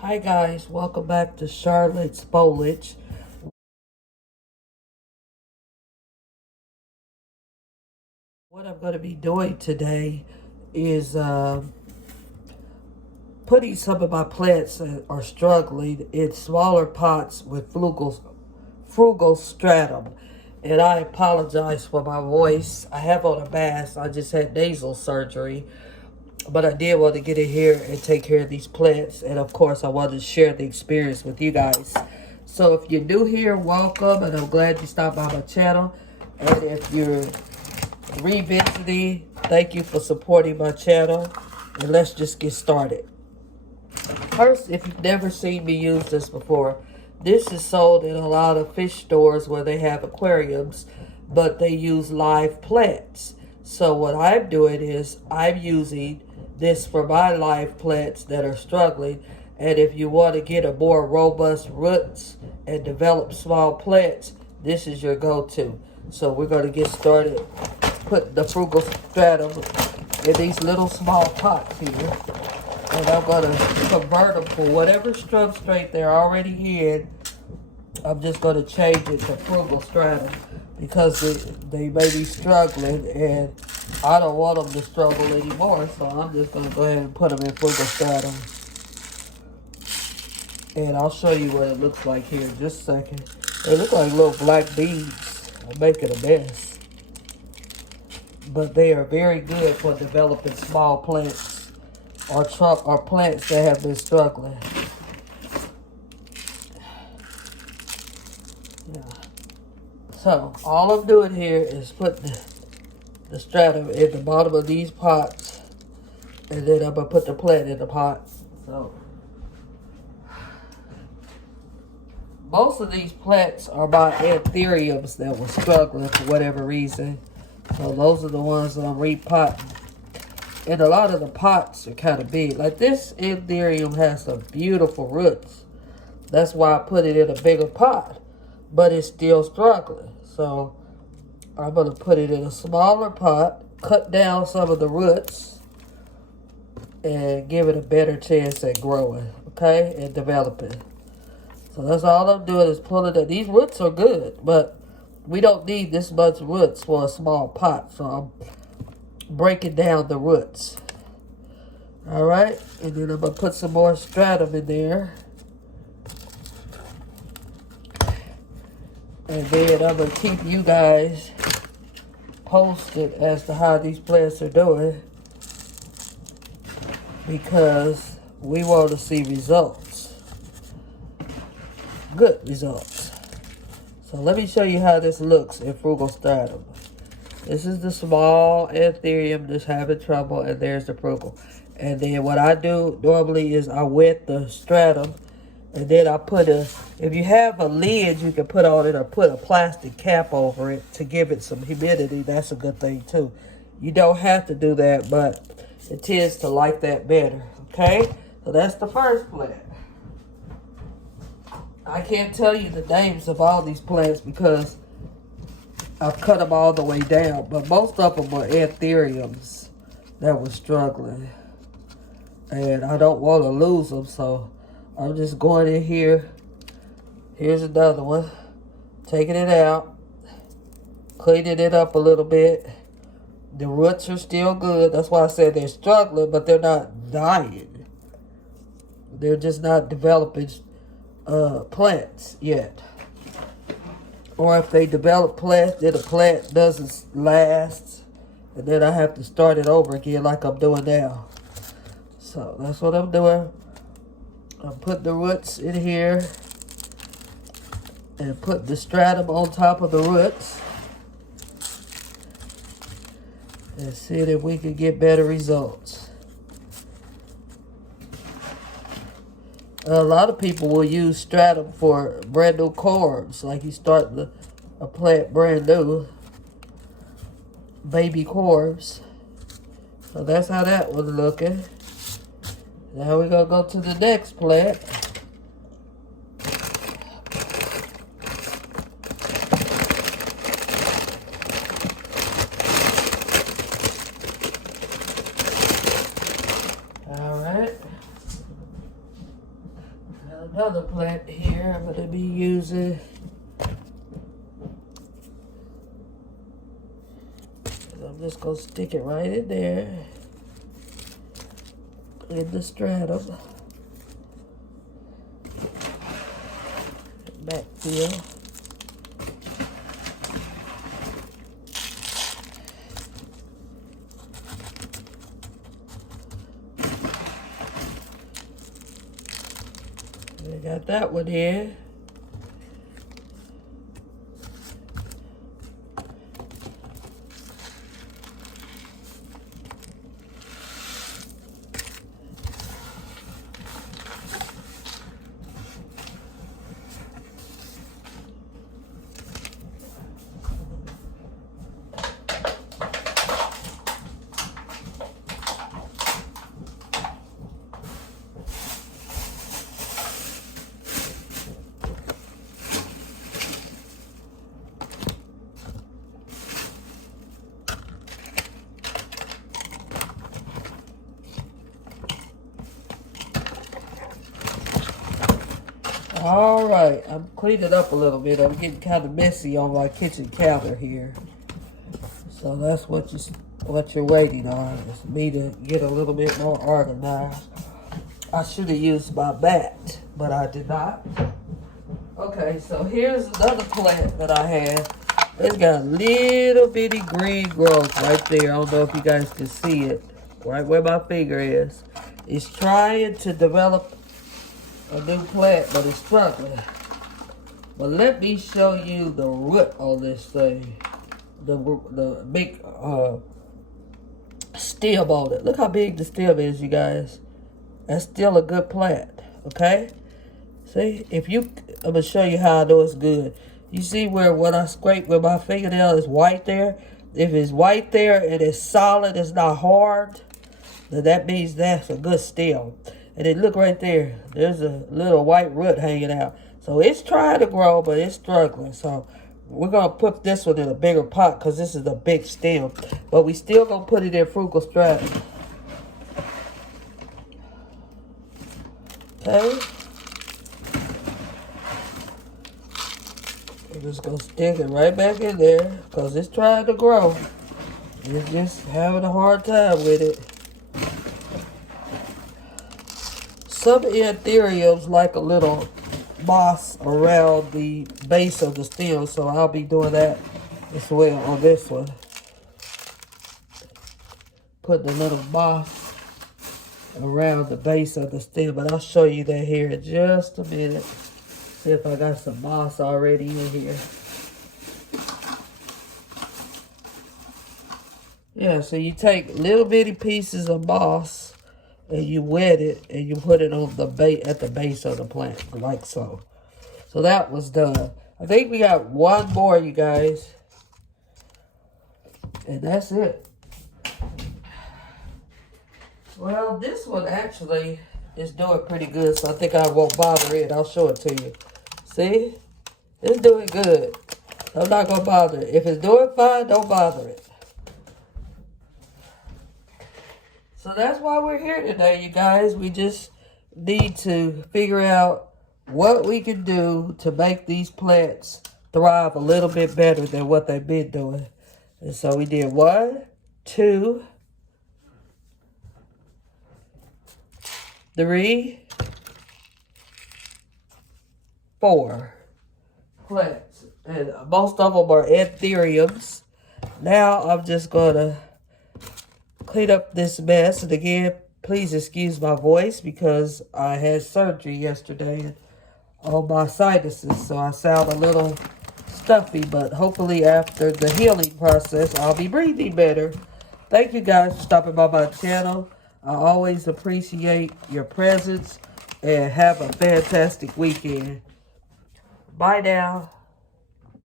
Hi guys, welcome back to Charlotte's Foliage. What I'm going to be doing today is putting some of my plants that are struggling in smaller pots with frugal stratum. And I apologize for my voice. I have on a mask. I just had nasal surgery. But I did want to get in here and take care of these plants. And of course, I wanted to share the experience with you guys. So if you're new here, welcome. And I'm glad you stopped by my channel. And if you're revisiting, thank you for supporting my channel. And let's just get started. First, if you've never seen me use this before, this is sold in a lot of fish stores where they have aquariums, but they use live plants. So what I'm doing is I'm using this for my live plants that are struggling. And if you want to get a more robust roots and develop small plants, this is your go-to. So we're going to get started putting the frugal stratum in these little small pots here. And I'm going to convert them for whatever substrate they're already in. I'm just going to change it to frugal stratum because they may be struggling and I don't want them to struggle anymore. So I'm just going to go ahead and put them in frugal stratum. And I'll show you what it looks like here in just a second. They look like little black beads. I'm making a mess. But they are very good for developing small plants or plants that have been struggling. Yeah. So all I'm doing here is putting the stratum in the bottom of these pots, and then I'm gonna put the plant in the pot. So most of these plants are my anthuriums that were struggling for whatever reason. So those are the ones that I'm repotting. And a lot of the pots are kind of big. Like this anthurium has some beautiful roots. That's why I put it in a bigger pot. But it's still struggling. So I'm going to put it in a smaller pot, cut down some of the roots, and give it a better chance at growing, okay, and developing. So that's all I'm doing is pulling it. These roots are good, but we don't need this much roots for a small pot. So I'm breaking down the roots. All right, and then I'm going to put some more stratum in there. And then I'm going to keep you guys posted as to how these plants are doing. Because we want to see results. Good results. So let me show you how this looks in frugal stratum. This is the small anthurium that's having trouble, and there's the frugal. And then what I do normally is I wet the stratum. And then I put if you have a lid you can put on it or put a plastic cap over it to give it some humidity. That's a good thing too. You don't have to do that, but it tends to like that better. Okay, so that's the first plant. I can't tell you the names of all these plants because I've cut them all the way down, but most of them were anthuriums that were struggling. And I don't want to lose them, so I'm just going in here. Here's another one. Taking it out. Cleaning it up a little bit. The roots are still good. That's why I said they're struggling, but they're not dying. They're just not developing plants yet. Or if they develop plants, then the plant doesn't last. And then I have to start it over again like I'm doing now. So that's what I'm doing. I'm putting the roots in here and putting the stratum on top of the roots and seeing if we can get better results. A lot of people will use stratum for brand new corbs, like you start a plant brand new, baby corbs. So that's how that one's looking. Now we're going to go to the next plant. All right. another plant here I'm going to be using. I'm just going to stick it right in there in the stratum. Backfill. We got that one here. All right, I'm cleaning up a little bit. I'm getting kind of messy on my kitchen counter here. So that's what you're waiting on, is me to get a little bit more organized. I should have used my bat, but I did not. Okay, so here's another plant that I have. It's got a little bitty green growth right there. I don't know if you guys can see it, right where my finger is. It's trying to develop a new plant, but it's struggling. But let me show you the root on this thing. The big stem on it. Look how big the stem is, you guys. That's still a good plant, okay? See, I'm gonna show you how I know it's good. You see where when I scrape with my fingernail is white there? If it's white there and it's solid, it's not hard, then that means that's a good stem. And then look right there. There's a little white root hanging out. So it's trying to grow, but it's struggling. So we're going to put this one in a bigger pot because this is a big stem. But we still going to put it in frugal stratum. Okay. We're just going to stick it right back in there because it's trying to grow. It's just having a hard time with it. Some anthuriums like a little moss around the base of the stem, so I'll be doing that as well on this one. Putting a little moss around the base of the stem, but I'll show you that here in just a minute. See if I got some moss already in here. Yeah, so you take little bitty pieces of moss and you wet it and you put it on at the base of the plant, like so. So that was done. I think we got one more, you guys. And that's it. Well, this one actually is doing pretty good, so I think I won't bother it. I'll show it to you. See? It's doing good. I'm not going to bother it. If it's doing fine, don't bother it. So that's why we're here today, you guys. We just need to figure out what we can do to make these plants thrive a little bit better than what they've been doing. And so we did 1, 2, 3, 4 plants. And most of them are anthuriums. Now I'm just going to clean up this mess. And again, please excuse my voice because I had surgery yesterday on my sinuses, so I sound a little stuffy, but hopefully after the healing process, I'll be breathing better. Thank you guys for stopping by my channel. I always appreciate your presence, and have a fantastic weekend. Bye now.